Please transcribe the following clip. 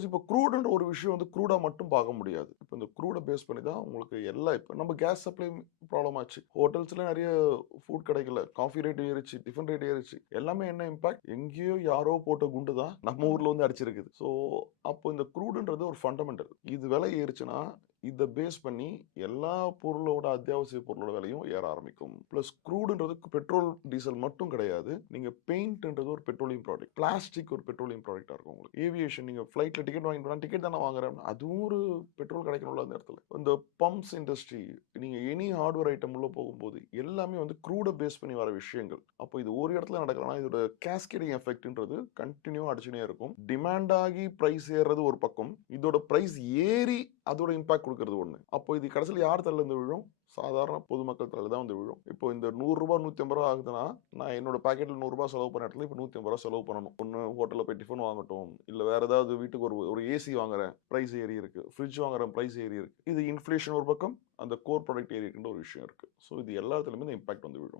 Plus இப்போ க்ரூடுன்ற ஒரு விஷயம் வந்து க்ரூடா மட்டும் பார்க்க முடியாது. இப்போ இந்த க்ரூட பேஸ் பண்ணி தான் உங்களுக்கு எல்லா இப்போ நம்ம கேஸ் சப்ளை ப்ராப்ளம் ஆச்சு. ஹோட்டல்ஸ்ல நெறைய ஃபுட் கிடைக்கல. காஃபி ரேட் ஏறிச்சு, டிஃபன் ரேட் ஏறிச்சு. எல்லாமே என்ன இம்பாக்ட்? எங்கேயோ யாரோ போட்ட குண்டு தான் நம்ம ஊர்ல வந்து அடிச்சிருக்குது. ஸோ அப்போ இந்த க்ரூடுன்றது ஒரு ஃபண்டமெண்டல். இது விலை ஏறுச்சுன்னா, இத பேஸ் பண்ணி எல்லா பொருளோட அத்தியாவசிய பொருளோட விலையும் ஏற ஆரம்பிக்கும். பிளஸ் க்ரூடுன்றது பெட்ரோல், டீசல் மட்டும் கிடையாது. நீங்க பெயிண்ட்ன்றது ஒரு பெட்ரோலியம் ப்ராடக்ட். பிளாஸ்டிக் ஒரு பெட்ரோலியம் ப்ராடக்ட்டா இருக்கும் உங்களுக்கு. ஏவியேஷன் நீங்க ஃப்ளைட்ல டிக்கெட் வாங்கிட்டு போனா, டிக்கெட் தானே வாங்குறேன். அதுவும் ஒரு பெட்ரோல் கிடைக்கணும்ல அந்த இடத்துல. இந்த பம்ப்ஸ் இண்டஸ்ட்ரி, நீங்க எனி ஹார்ட்வேர் ஐட்டம் உள்ள போகும்போது, எல்லாமே வந்து க்ரூட பேஸ் பண்ணி வர விஷயங்கள். அப்போ இது ஒரு இடத்துல நடக்கலன்னா, இதோட கேஸ்கேடிங் எஃபெக்ட்ன்றது கன்டினியூவா அடிச்சுனே இருக்கும். டிமாண்ட் ஆகி பிரைஸ் ஏறுறது ஒரு பக்கம். இதோட பிரைஸ் ஏறி அதோட இம்பாக்ட் குடுக்குறது ஒண்ணு. அப்போ இது கடைசில யார் தலையில வந்து விழும்? சாதாரண பொதுமக்கள் தலையில தான் வந்து விழும். இப்போ இந்த ரூ. 100 ரூ. 150 ஆகுதுன்னா, நான் என்னோட பாக்கெட்ல ரூ. 100 செலவு பண்ண இடத்துல இப்ப ரூ. 150 செலவு பண்ணணும். ஒண்ணு ஹோட்டல்ல போய் டிஃபன் வாங்கட்டும், இல்ல வேற ஏதாவது வீட்டுக்கு ஒரு ஒரு ஏசி வாங்குறேன், பிரைஸ் ஏறி இருக்கு. ஃப்ரிட்ஜ் வாங்குறேன், பிரைஸ் ஏறி இருக்கு. இது இன்ஃப்ளேஷன் ஒரு பக்கம், அந்த கோர் ப்ராடக்ட் ஏறி இருக்குன்ற ஒரு விஷயம் இருக்கு. ஸோ இது எல்லா இடத்துலயுமே இந்த இம்பாக்ட் வந்து விழும்.